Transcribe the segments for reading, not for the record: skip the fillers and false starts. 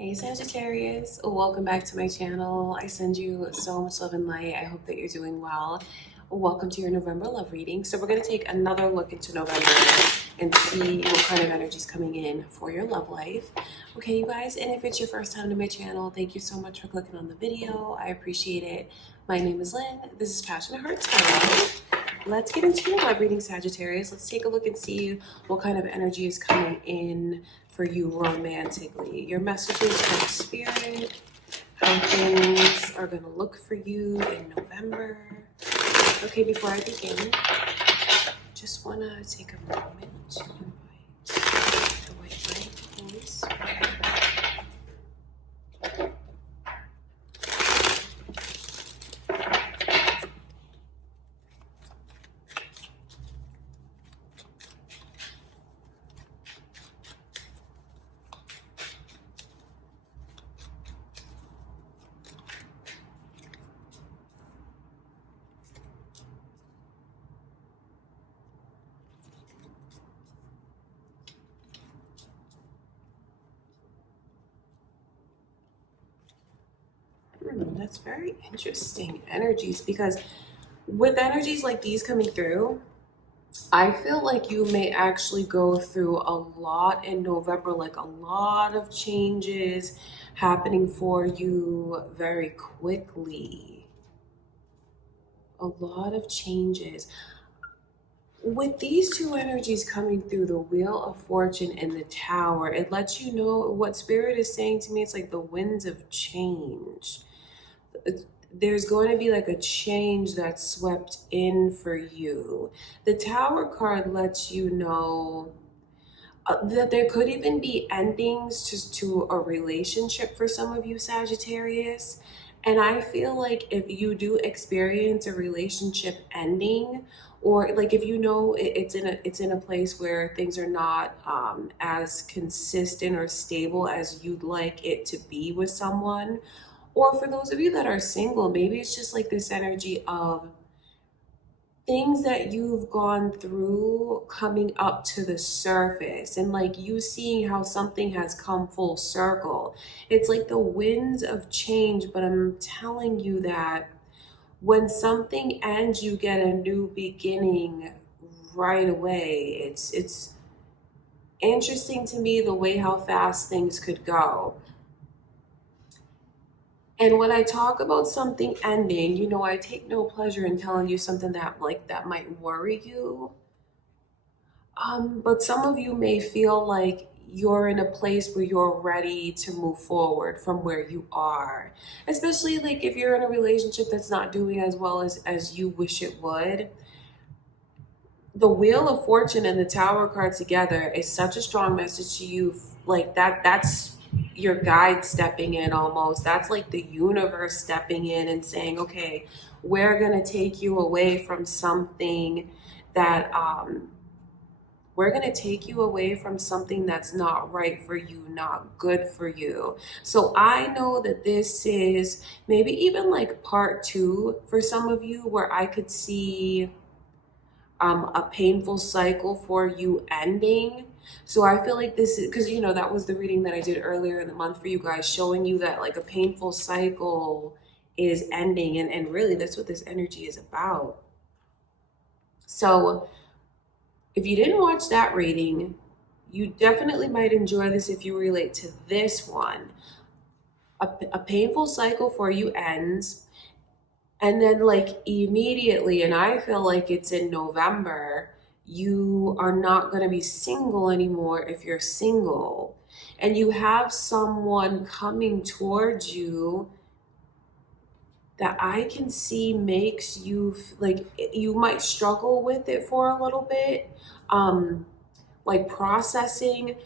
Hey Sagittarius, welcome back to my channel. I send you so much love and light. I hope that you're doing well. Welcome to your November love reading. So we're going to take another look into November and see what kind of energy is coming in for your love life. Okay, you guys, and if it's your first time to my channel, thank you so much for clicking on the video. I appreciate it. My name is Lynn. This is Passionate Heart Tarot. Let's get into your love reading, Sagittarius. Let's take a look and see what kind of energy is coming in for you romantically. Your messages from Spirit, how things are going to look for you in November. Okay, before I begin, just want to take a moment to invite the white light, Holy Spirit. That's very interesting energies, because with energies like these coming through, I feel like you may actually go through a lot in November, like a lot of changes happening for you very quickly. A lot of changes. With these two energies coming through, the Wheel of Fortune and the Tower, it lets you know what Spirit is saying to me. It's like the winds of change. There's going to be like a change that's swept in for you. The Tower card lets you know that there could even be endings to a relationship for some of you Sagittarius. And I feel like if you do experience a relationship ending, or like if you know it's in a place where things are not as consistent or stable as you'd like it to be with someone, or for those of you that are single, maybe it's just like this energy of things that you've gone through coming up to the surface, and like you seeing how something has come full circle. It's like the winds of change, but I'm telling you that when something ends, you get a new beginning right away. It's interesting to me the way how fast things could go. And when I talk about something ending, you know, I take no pleasure in telling you something that might worry you. But some of you may feel like you're in a place where you're ready to move forward from where you are. Especially like if you're in a relationship that's not doing as well as you wish it would. The Wheel of Fortune and the Tower card together is such a strong message to you. Like that's your guide stepping in almost. That's like the universe stepping in and saying, okay, we're going to take you away from something that, we're going to take you away from something that's not right for you, not good for you. So I know that this is maybe even like part 2 for some of you, where I could see a painful cycle for you ending. So I feel like this is because, you know, that was the reading that I did earlier in the month for you guys, showing you that like a painful cycle is ending, and really that's what this energy is about. So if you didn't watch that reading, you definitely might enjoy this if you relate to this one. A painful cycle for you ends, and then like immediately, and I feel like it's in November, you are not going to be single anymore if you're single. And you have someone coming towards you that I can see makes you like you might struggle with it for a little bit. Like processing,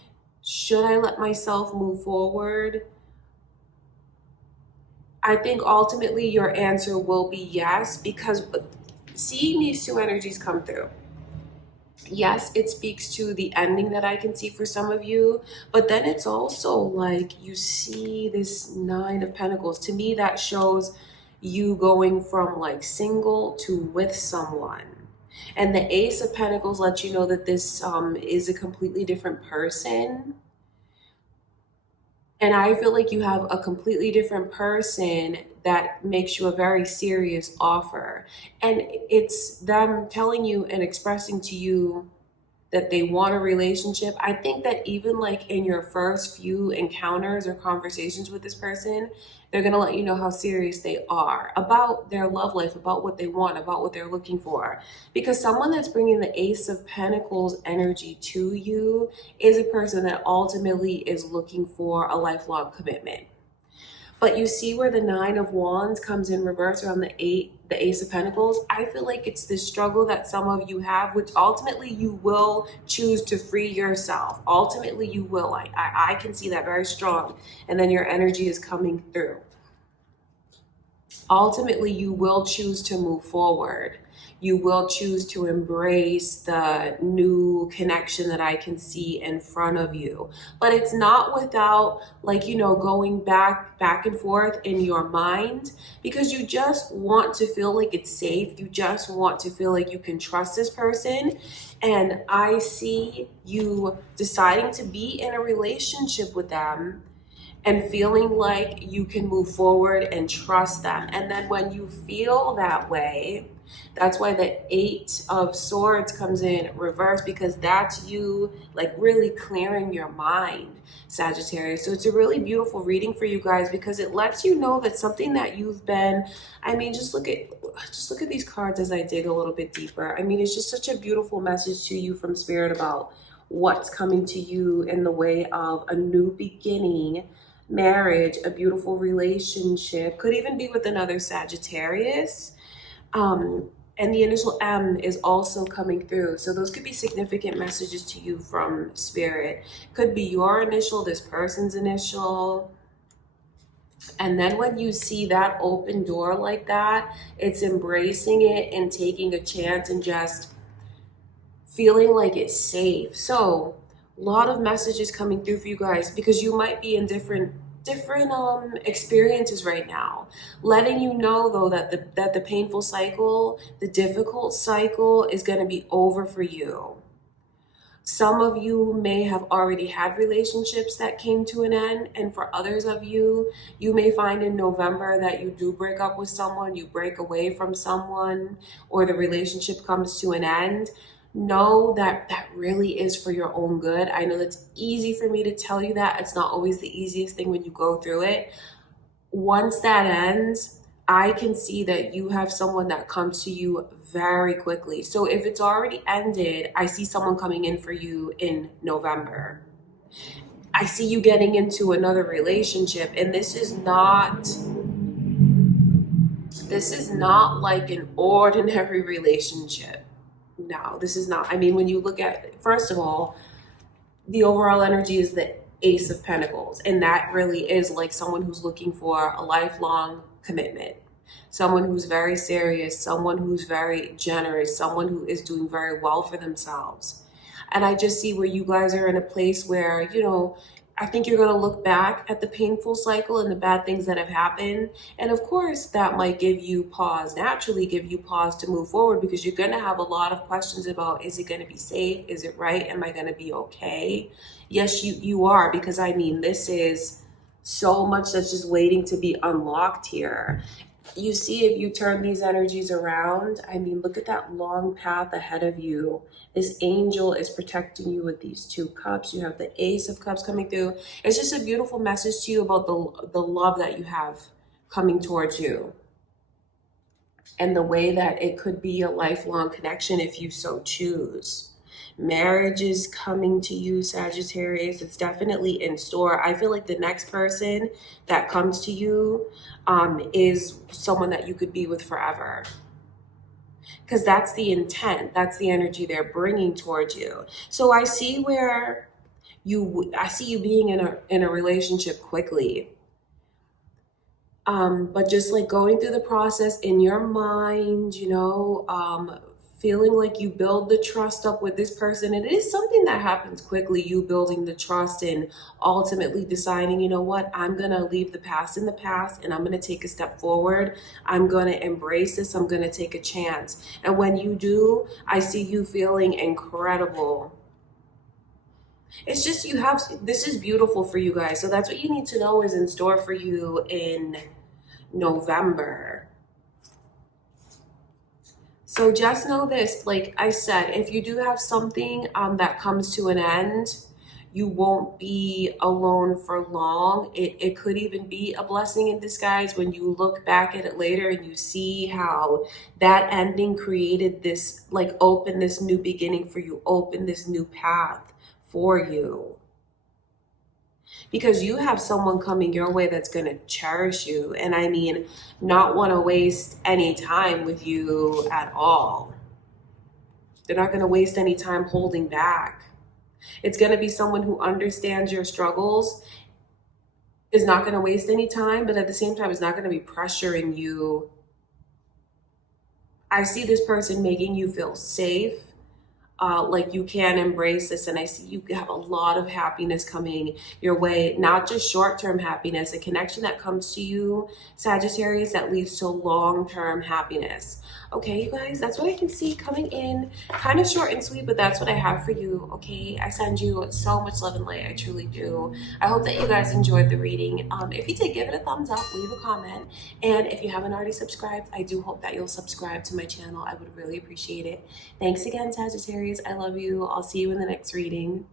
should I let myself move forward? I think ultimately your answer will be yes, because seeing these two energies come through, yes, it speaks to the ending that I can see for some of you, but then it's also like you see this 9 of Pentacles. To me, that shows you going from like single to with someone. And the Ace of Pentacles lets you know that this is a completely different person. And I feel like you have a completely different person that makes you a very serious offer. And it's them telling you and expressing to you that they want a relationship. I think that even like in your first few encounters or conversations with this person, they're going to let you know how serious they are about their love life, about what they want, about what they're looking for. Because someone that's bringing the Ace of Pentacles energy to you is a person that ultimately is looking for a lifelong commitment. But you see where the Nine of Wands comes in reverse around the Ace of Pentacles. I feel like it's this struggle that some of you have, which ultimately you will choose to free yourself. Ultimately you will. I can see that very strong. And then your energy is coming through. Ultimately you will choose to move forward. You will choose to embrace the new connection that I can see in front of you. But it's not without, like, you know, going back and forth in your mind, because you just want to feel like it's safe. You just want to feel like you can trust this person. And I see you deciding to be in a relationship with them and feeling like you can move forward and trust them. And then when you feel that way, that's why the Eight of Swords comes in reverse, because that's you like really clearing your mind, Sagittarius. So it's a really beautiful reading for you guys, because it lets you know that something that you've been, I mean, just look at these cards as I dig a little bit deeper. I mean, it's just such a beautiful message to you from Spirit about what's coming to you in the way of a new beginning, marriage, a beautiful relationship, could even be with another Sagittarius. And the initial M is also coming through. So those could be significant messages to you from Spirit. Could be your initial, this person's initial. And then when you see that open door like that, it's embracing it and taking a chance and just feeling like it's safe. So a lot of messages coming through for you guys, because you might be in different experiences right now, letting you know though that the painful cycle, the difficult cycle is going to be over for you. Some of you may have already had relationships that came to an end, and for others of you, you may find in November that you do break up with someone, you break away from someone, or the relationship comes to an end. Know that that really is for your own good. I know that's easy for me to tell you that. It's not always the easiest thing when you go through it. Once that ends, I can see that you have someone that comes to you very quickly. So if it's already ended, I see someone coming in for you in November. I see you getting into another relationship, and this is not like an ordinary relationship. No, this is not. I mean, when you look at, first of all, the overall energy is the Ace of Pentacles. And that really is like someone who's looking for a lifelong commitment, someone who's very serious, someone who's very generous, someone who is doing very well for themselves. And I just see where you guys are in a place where, you know, I think you're going to look back at the painful cycle and the bad things that have happened. And of course, that might give you pause, naturally give you pause to move forward, because you're going to have a lot of questions about, is it going to be safe? Is it right? Am I going to be okay? Yes, you are, because I mean, this is so much that's just waiting to be unlocked here. You see, if you turn these energies around, I mean, look at that long path ahead of you. This angel is protecting you with these two cups. You have the Ace of Cups coming through. It's just a beautiful message to you about the love that you have coming towards you, and the way that it could be a lifelong connection if you so choose. Marriage is coming to you, Sagittarius. It's definitely in store. I feel like the next person that comes to you is someone that you could be with forever, because that's the intent. That's the energy they're bringing towards you. So I see where I see you being in a relationship quickly. But just like going through the process in your mind, you know, feeling like you build the trust up with this person. It is something that happens quickly, you building the trust and ultimately deciding, you know what, I'm going to leave the past in the past and I'm going to take a step forward. I'm going to embrace this. I'm going to take a chance. And when you do, I see you feeling incredible. It's just you have, this is beautiful for you guys. So that's what you need to know is in store for you in November. So just know this, like I said, if you do have something that comes to an end, you won't be alone for long. It could even be a blessing in disguise when you look back at it later and you see how that ending created this, like open this new beginning for you, open this new path for you. Because you have someone coming your way that's going to cherish you. And I mean, not want to waste any time with you at all. They're not going to waste any time holding back. It's going to be someone who understands your struggles, is not going to waste any time, but at the same time is not going to be pressuring you. I see this person making you feel safe, like you can embrace this, and I see you have a lot of happiness coming your way, not just short-term happiness, a connection that comes to you, Sagittarius, that leads to long-term happiness. Okay, you guys, that's what I can see coming in. Kind of short and sweet, but that's what I have for you. Okay, I send you so much love and light. I truly do. I hope that you guys enjoyed the reading. If you did, give it a thumbs up, leave a comment, and if you haven't already subscribed, I do hope that you'll subscribe to my channel. I would really appreciate it. Thanks again, Sagittarius. I love you. I'll see you in the next reading.